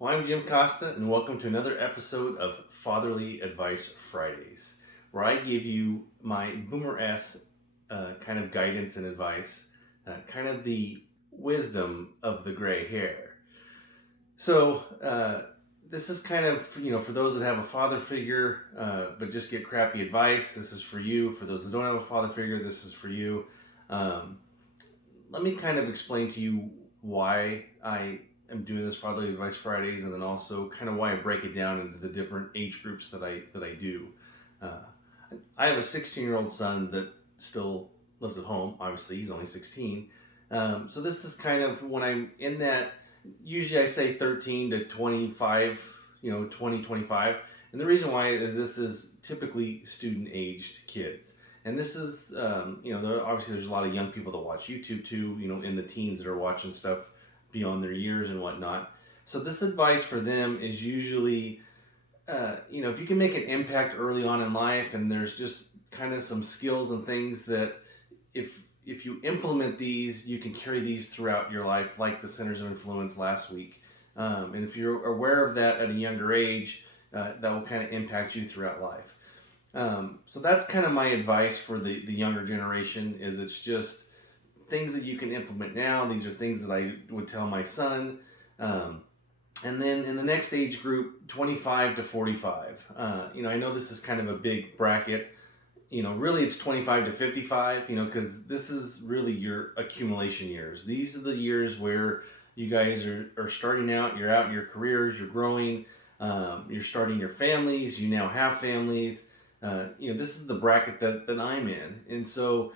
Well, I'm Jim Costa, and welcome to another episode of Fatherly Advice Fridays, where I give you my Boomeresque kind of guidance and advice, kind of the wisdom of the gray hair. So, this is kind of, for those that have a father figure, but just get crappy advice, this is for you. For those that don't have a father figure, this is for you. Let me kind of explain to you why I'm doing this Fatherly Advice Fridays, and then also kind of why I break it down into the different age groups that I do. I have a 16-year-old son that still lives at home. Obviously, he's only 16. So this is kind of when I'm in that. Usually, I say 13 to 25. 20, 25. And the reason why is this is typically student-aged kids. And this is, obviously there's a lot of young people that watch YouTube too, in the teens that are watching stuff beyond their years and whatnot. So this advice for them is usually, if you can make an impact early on in life, and there's just kind of some skills and things that if you implement these, you can carry these throughout your life, like the Centers of Influence last week. And if you're aware of that at a younger age, that will kind of impact you throughout life. So that's kind of my advice for the younger generation. Is it's just things that you can implement now. These are things that I would tell my son. And then in the next age group, 25 to 45. I know this is kind of a big bracket. Really it's 25 to 55, because this is really your accumulation years. These are the years where you guys are starting out, you're out in your careers, you're growing, you're starting your families, you now have families. This is the bracket that I'm in. And so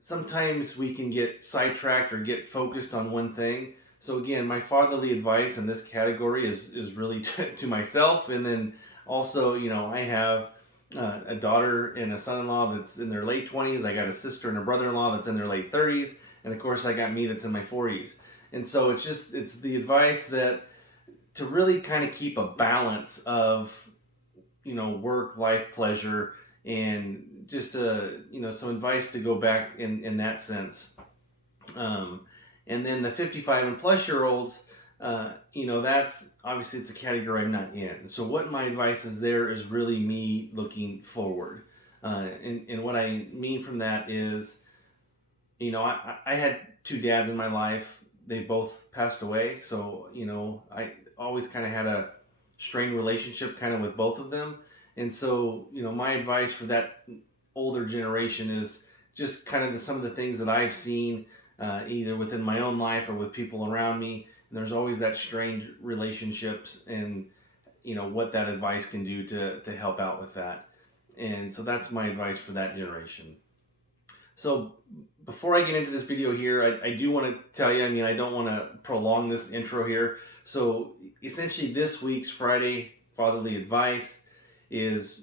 sometimes we can get sidetracked or get focused on one thing. So again, my fatherly advice in this category is really to myself. And then also, I have a daughter and a son-in-law that's in their late 20s. I got a sister and a brother-in-law that's in their late 30s. And of course, I got me that's in my 40s. And so it's the advice that to really kind of keep a balance of, work, life, pleasure, and just some advice to go back in that sense. And then the 55 and plus year olds, that's obviously it's a category I'm not in. So what my advice is there is really me looking forward. And what I mean from that is, I had two dads in my life. They both passed away. So, I always kind of had a strained relationship kind of with both of them. And so, my advice for that older generation is just kind of some of the things that I've seen either within my own life or with people around me. And there's always that strained relationships and, what that advice can do to help out with that. And so that's my advice for that generation. So before I get into this video here, I do want to tell you, I don't want to prolong this intro here. So essentially this week's Friday Fatherly Advice is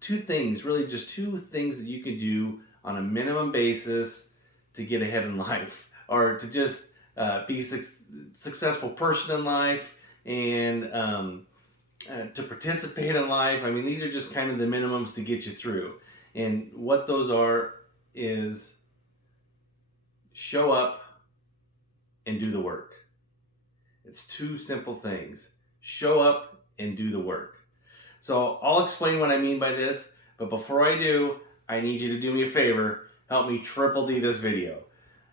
two things that you can do on a minimum basis to get ahead in life, or to just be a successful person in life, and to participate in life. These are just kind of the minimums to get you through. And what those are is show up and do the work. It's two simple things. Show up and do the work. So I'll explain what I mean by this, but before I do, I need you to do me a favor. Help me triple D this video.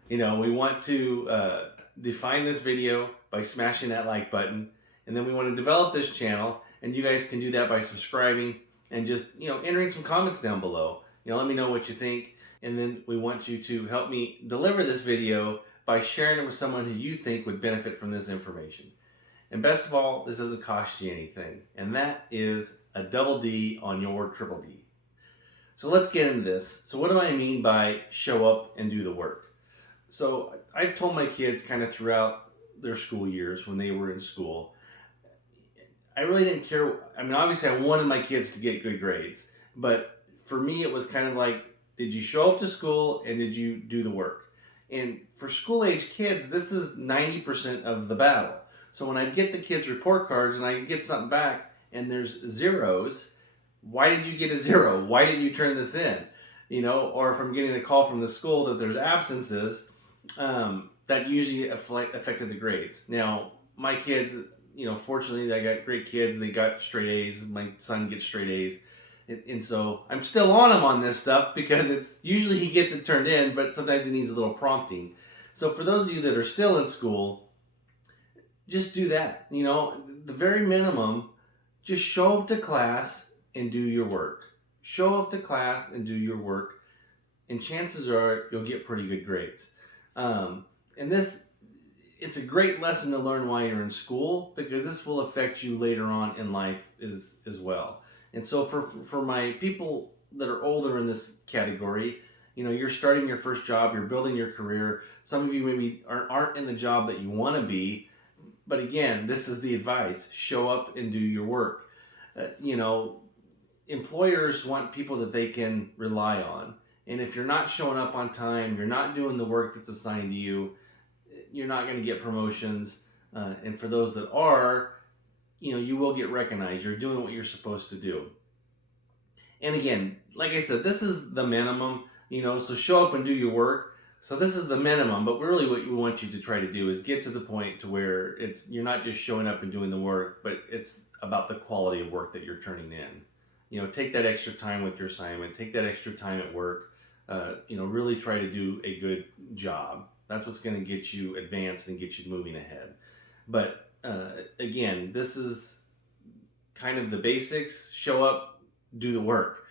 We want to define this video by smashing that like button, and then we want to develop this channel, and you guys can do that by subscribing and just, entering some comments down below. Let me know what you think. And then we want you to help me deliver this video by sharing it with someone who you think would benefit from this information. And best of all, this doesn't cost you anything. And that is a double D on your triple D. So let's get into this. So what do I mean by show up and do the work? So I've told my kids kind of throughout their school years when they were in school, I really didn't care. Obviously I wanted my kids to get good grades, but for me it was kind of like, did you show up to school and did you do the work? And for school age kids, this is 90% of the battle. So when I get the kids' report cards and I get something back and there's zeros, why did you get a zero? Why didn't you turn this in? Or if I'm getting a call from the school that there's absences, that usually affected the grades. Now, my kids, fortunately I got great kids. They got straight A's. My son gets straight A's. And so I'm still on him on this stuff because it's usually he gets it turned in, but sometimes he needs a little prompting. So for those of you that are still in school, just do that. The very minimum, just show up to class and do your work. Show up to class and do your work, and chances are you'll get pretty good grades. And it's a great lesson to learn while you're in school, because this will affect you later on in life as well. And so for my people that are older in this category, you're starting your first job, you're building your career. Some of you maybe aren't in the job that you want to be, but again, this is the advice: show up and do your work. Employers want people that they can rely on. And if you're not showing up on time, you're not doing the work that's assigned to you, you're not going to get promotions. And for those that are, you will get recognized. You're doing what you're supposed to do. And again, like I said, this is the minimum, so show up and do your work. So this is the minimum, but really what we want you to try to do is get to the point to where you're not just showing up and doing the work, but it's about the quality of work that you're turning in. Take that extra time with your assignment, take that extra time at work, really try to do a good job. That's what's going to get you advanced and get you moving ahead. But again, this is kind of the basics. Show up, do the work,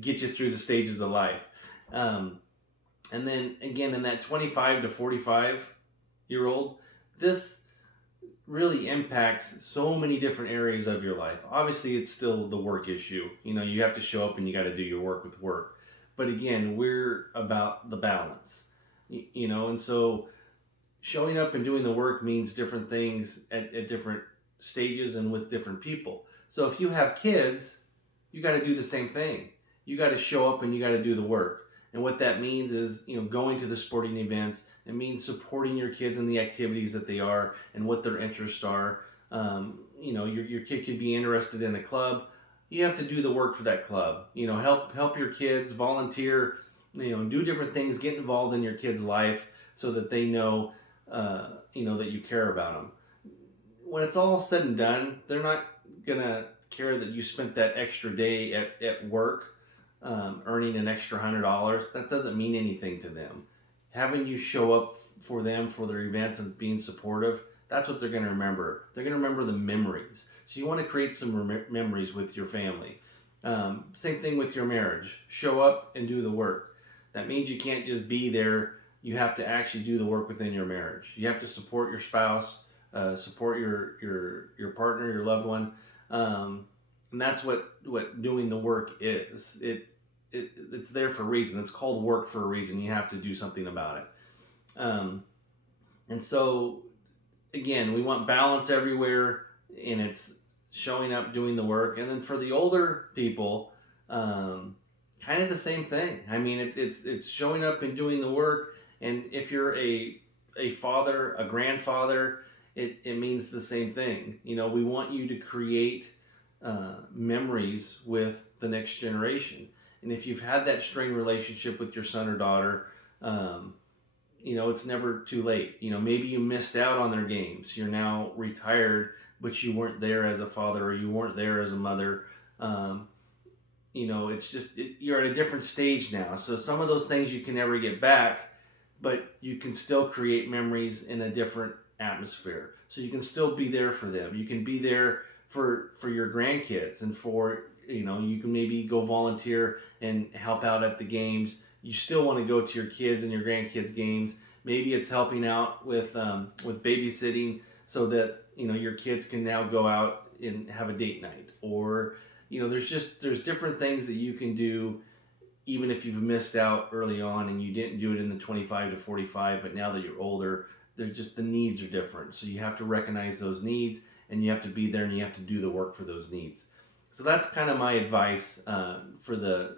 get you through the stages of life. And then again, in that 25 to 45-year-old, this really impacts so many different areas of your life. Obviously, it's still the work issue. You have to show up and you got to do your work with work. But again, we're about the balance. And so showing up and doing the work means different things at different stages and with different people. So if you have kids, you got to do the same thing. You got to show up and you got to do the work. And what that means is, going to the sporting events. It means supporting your kids in the activities that they are and what their interests are. Your kid could be interested in a club. You have to do the work for that club. Help your kids, volunteer, do different things, get involved in your kid's life so that they know, that you care about them. When it's all said and done, they're not gonna care that you spent that extra day at work, earning an extra $100. That doesn't mean anything to them. Having you show up for them, for their events, and being supportive, that's what they're going to remember. They're going to remember the memories. So you want to create some memories with your family. Same thing with your marriage. Show up and do the work. That means you can't just be there. You have to actually do the work within your marriage. You have to support your spouse, support your partner, your loved one. And that's what doing the work is. It's there for a reason. It's called work for a reason. You have to do something about it. And so, again, we want balance everywhere, and it's showing up, doing the work. And then for the older people, kind of the same thing. I mean, it's showing up and doing the work. And if you're a father, a grandfather, it means the same thing. We want you to create memories with the next generation. And if you've had that strained relationship with your son or daughter, it's never too late. Maybe you missed out on their games. You're now retired, but you weren't there as a father, or you weren't there as a mother. It's just, you're at a different stage now. So some of those things you can never get back, but you can still create memories in a different atmosphere. So you can still be there for them. You can be there for your grandkids, and you can maybe go volunteer and help out at the games. You still want to go to your kids and your grandkids' games. Maybe it's helping out with babysitting so that your kids can now go out and have a date night. Or there's different things that you can do, even if you've missed out early on and you didn't do it in the 25 to 45. But now that you're older, there's just, the needs are different. So you have to recognize those needs, and you have to be there, and you have to do the work for those needs. So that's kind of my advice for the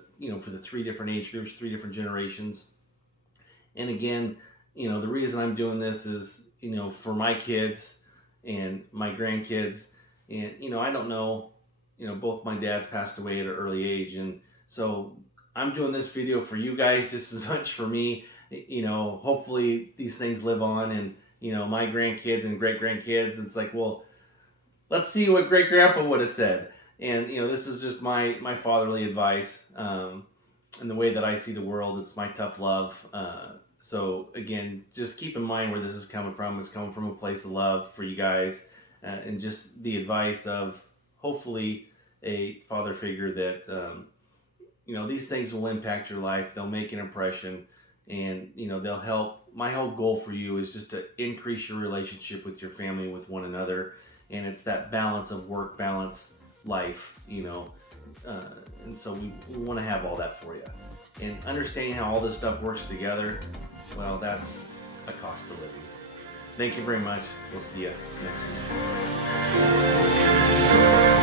three different age groups, three different generations. And again, the reason I'm doing this is, for my kids and my grandkids. And, I don't know, both my dads passed away at an early age. And so I'm doing this video for you guys just as much for me. Hopefully these things live on my grandkids and great grandkids. It's like, well, let's see what great grandpa would have said. And this is just my fatherly advice, and the way that I see the world. It's my tough love. So again, just keep in mind where this is coming from. It's coming from a place of love for you guys, and just the advice of hopefully a father figure that these things will impact your life. They'll make an impression, and they'll help. My whole goal for you is just to increase your relationship with your family, with one another, and it's that balance of work, balance, life. And so we want to have all that for you. And understanding how all this stuff works together, well, that's a Costa Living. Thank you very much. We'll see you next week.